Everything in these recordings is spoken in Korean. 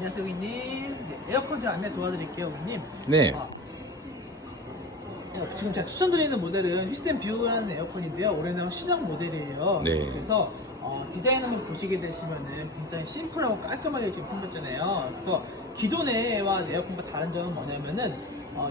안녕하세요, 고객님. 네, 에어컨 좀 안내 도와드릴게요, 고객님. 네. 지금 제가 추천드리는 모델은 휘센 뷰라는 에어컨인데요. 올해는 신형 모델이에요. 네. 그래서 디자인 한번 보시게 되시면은 굉장히 심플하고 깔끔하게 지금 생겼잖아요. 그래서 기존에와 에어컨과 다른 점은 뭐냐면은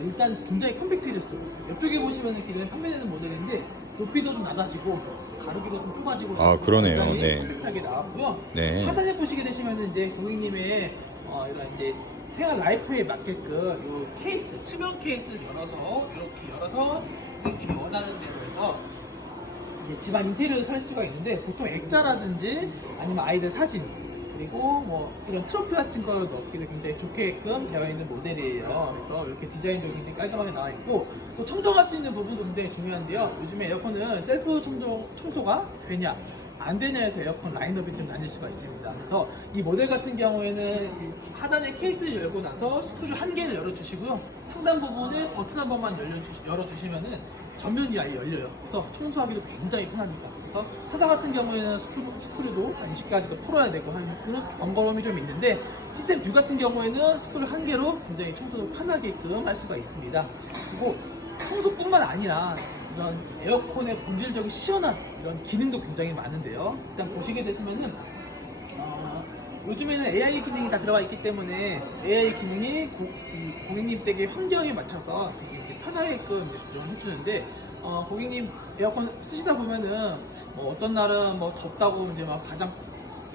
일단 굉장히 컴팩트해졌어요. 옆쪽에 보시면은 기존에 판매되는 모델인데 높이도 좀 낮아지고 가로기도 좀 좁아지고 아, 그러네요. 굉장히 네. 컴팩트하게 나왔고요. 네. 하단에 보시게 되시면은 이제 고객님의 이런 이제 생활 라이프에 맞게끔 요 케이스, 투명 케이스를 이렇게 열어서 고객님이 원하는 대로 해서 이제 집안 인테리어를 살 수가 있는데, 보통 액자라든지 아니면 아이들 사진 그리고 뭐 이런 트로피 같은 걸 넣기도 굉장히 좋게끔 되어 있는 모델이에요. 그래서 이렇게 디자인도 굉장히 깔끔하게 나와 있고, 또 청정할 수 있는 부분도 굉장히 중요한데요. 요즘에 에어컨은 셀프 청소가 되냐 안 되냐에서 에어컨 라인업이 좀 나뉠 수가 있습니다. 그래서 이 모델 같은 경우에는 이 하단에 케이스를 열고 나서 스크류 한 개를 열어주시고요. 상단 부분에 버튼 한 번만 열어주시면은 전면이 아예 열려요. 그래서 청소하기도 굉장히 편합니다. 그래서 타사 같은 경우에는 스크류도 한 20가지도 풀어야 되고 하는 그런 번거로움이 좀 있는데, 휘센 뷰 같은 경우에는 스크류 한 개로 굉장히 청소도 편하게끔 할 수가 있습니다. 그리고 청소뿐만 아니라 이런 에어컨의 본질적인 시원한 이런 기능도 굉장히 많은데요. 일단 보시게 되시면은 요즘에는 AI 기능이 다 들어가 있기 때문에 AI 기능이 이 고객님 댁의 환경에 맞춰서 되게 편하게끔 조정을 해주는데, 고객님 에어컨 쓰시다 보면은 뭐 어떤 날은 뭐 덥다고 이제 막 가장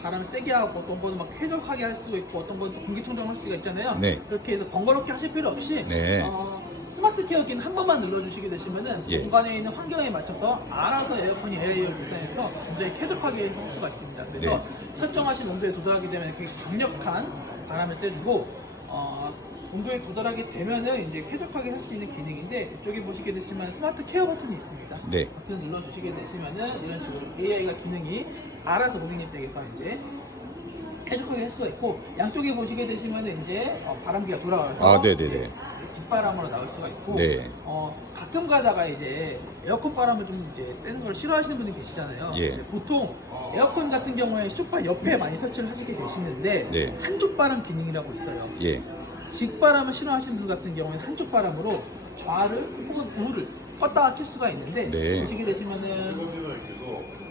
바람을 세게 하고, 어떤 거는 막 쾌적하게 할 수가 있고, 어떤 거는 공기청정을 할 수가 있잖아요. 네. 그렇게 해서 번거롭게 하실 필요 없이 네. 스마트 케어기는 한 번만 눌러주시게 되시면은 예. 공간에 있는 환경에 맞춰서 알아서 에어컨이 AI를 계산해서 굉장히 쾌적하게 해서 할 수가 있습니다. 그래서 네. 설정하신 온도에 도달하게 되면 되게 강력한 바람을 쐬주고, 온도에 도달하게 되면은 이제 쾌적하게 할 수 있는 기능인데, 이쪽에 보시게 되시면 스마트 케어 버튼이 있습니다. 네. 버튼 눌러주시게 되시면은 이런 식으로 AI가 기능이 알아서 고객님 댁에서 이제 쾌적하게 할 수가 있고, 양쪽에 보시게 되시면은 이제 바람기가 돌아와서 네네네. 뒷바람으로 나올 수가 있고, 네. 가끔 가다가 이제 에어컨 바람을 좀 이제 쐬는 걸 싫어하시는 분이 계시잖아요. 예. 근데 보통 에어컨 같은 경우에 소파 옆에 많이 설치를 하시게 되시는데, 네. 한쪽 바람 기능이라고 있어요. 예. 직바람을 싫어하시는 분 같은 경우에는 한쪽 바람으로 좌를 혹은 우를 껐다가 켤 수가 있는데, 네. 보시게 되시면은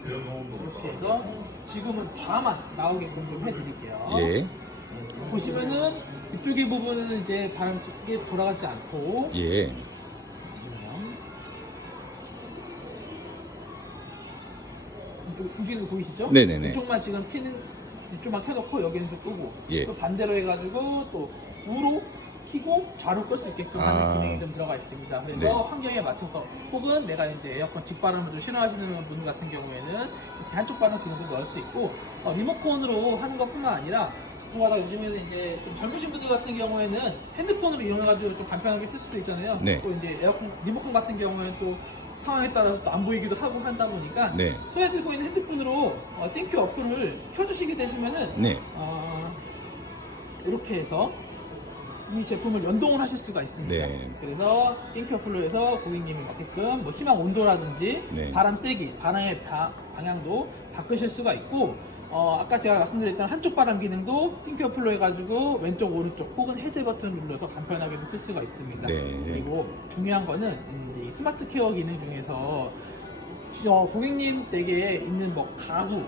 이렇게 해서 지금은 좌만 나오게끔 좀 해드릴게요. 예. 보시면은 이쪽의 부분은 이제 바람 쪽에 돌아가지 않고, 예. 움직이는 거 보이시죠? 네네네. 이쪽만 지금 이쪽만 켜놓고 여기는 또 끄고, 예. 또 반대로 해가지고 또 우로 켜고 좌로 끌 수 있게끔 하는 기능이 좀 들어가 있습니다. 그래서 네. 환경에 맞춰서, 혹은 내가 이제 에어컨 직바람을 좀 싫어하시는 분 같은 경우에는 이렇게 한쪽 바람 기능도 넣을 수 있고, 리모컨으로 하는 것뿐만 아니라 가끔가다 요즘에는 이제 좀 젊으신 분들 같은 경우에는 핸드폰으로 이용해가지고 좀 간편하게 쓸 수도 있잖아요. 네. 또 이제 에어컨 리모컨 같은 경우에는 또 상황에 따라서 또 안 보이기도 하고 한다 보니까, 네. 손에 들고 있는 핸드폰으로 땡큐 어플을 켜주시게 되시면은 네. 이렇게 해서 이 제품을 연동을 하실 수가 있습니다. 네. 그래서 땡큐 어플로 해서 고객님이 맞게끔 뭐 희망 온도라든지 네. 바람 세기, 바람의 방향도 바꾸실 수가 있고, 아까 제가 말씀드렸던 한쪽 바람 기능도 땡큐 어플로 해가지고 왼쪽 오른쪽 혹은 해제 버튼을 눌러서 간편하게도 쓸 수가 있습니다. 네. 그리고 중요한 거는 이 스마트 케어 기능 중에서 고객님 댁에 있는 뭐 가구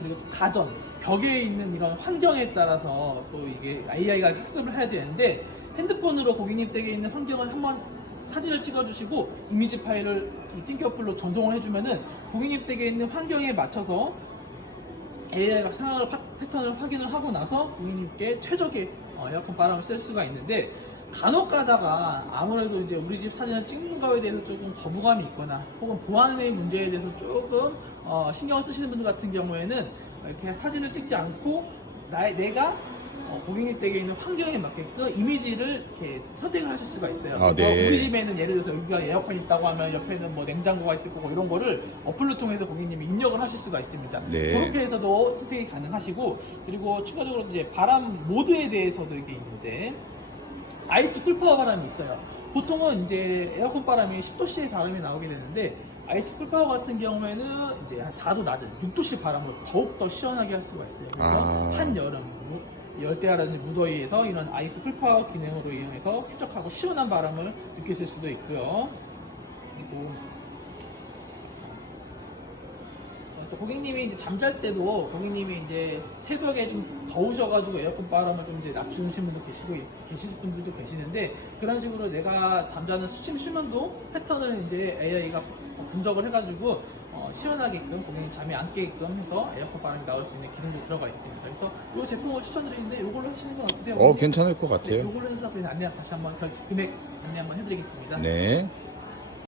그리고 또 가전, 벽에 있는 이런 환경에 따라서 또 이게 AI가 학습을 해야 되는데, 핸드폰으로 고객님 댁에 있는 환경을 한번 사진을 찍어주시고 이미지 파일을 이 띵키 어플로 전송을 해주면은 고객님 댁에 있는 환경에 맞춰서 AI가 상황을 패턴을 확인을 하고 나서 고객님께 최적의 에어컨 바람을 쐴 수가 있는데, 간혹 가다가 아무래도 이제 우리 집 사진을 찍는 거에 대해서 조금 거부감이 있거나 혹은 보안의 문제에 대해서 조금 신경을 쓰시는 분들 같은 경우에는 이렇게 사진을 찍지 않고 내가 고객님 댁에 있는 환경에 맞게끔 이미지를 이렇게 선택을 하실 수가 있어요. 그래서 네. 우리 집에는 예를 들어서 여기가 에어컨이 있다고 하면 옆에는 뭐 냉장고가 있을 거고, 이런 거를 어플로 통해서 고객님이 입력을 하실 수가 있습니다. 네. 그렇게 해서도 선택이 가능하시고, 그리고 추가적으로 이제 바람 모드에 대해서도 이게 있는데, 아이스 쿨파워 바람이 있어요. 보통은 이제 에어컨 바람이 10도씨의 바람이 나오게 되는데, 아이스 쿨파워 같은 경우에는 이제 한 4도 낮은 6도씨 바람으로 더욱더 시원하게 할 수가 있어요. 그래서 한여름, 열대야라든지 무더위에서 이런 아이스 풀파워 기능으로 이용해서 쾌적하고 시원한 바람을 느끼실 수도 있고요. 그리고 또 고객님이 이제 잠잘 때도 고객님이 이제 새벽에 좀 더우셔가지고 에어컨 바람을 좀 이제 낮추신 분도 계실 분들도 계시는데, 그런 식으로 내가 잠자는 수침 수면도 패턴을 이제 AI가 분석을 해가지고 시원하게끔 고객님 잠이 안 깨게끔 해서 에어컨 바람이 나올 수 있는 기능도 들어가 있습니다. 그래서 이 제품을 추천드리는데 이걸로 하시는 건 어떠세요? 괜찮을 것 네, 같아요. 이걸로 해서 그냥 안내 다시 한번 금액 안내 한번 해드리겠습니다. 네.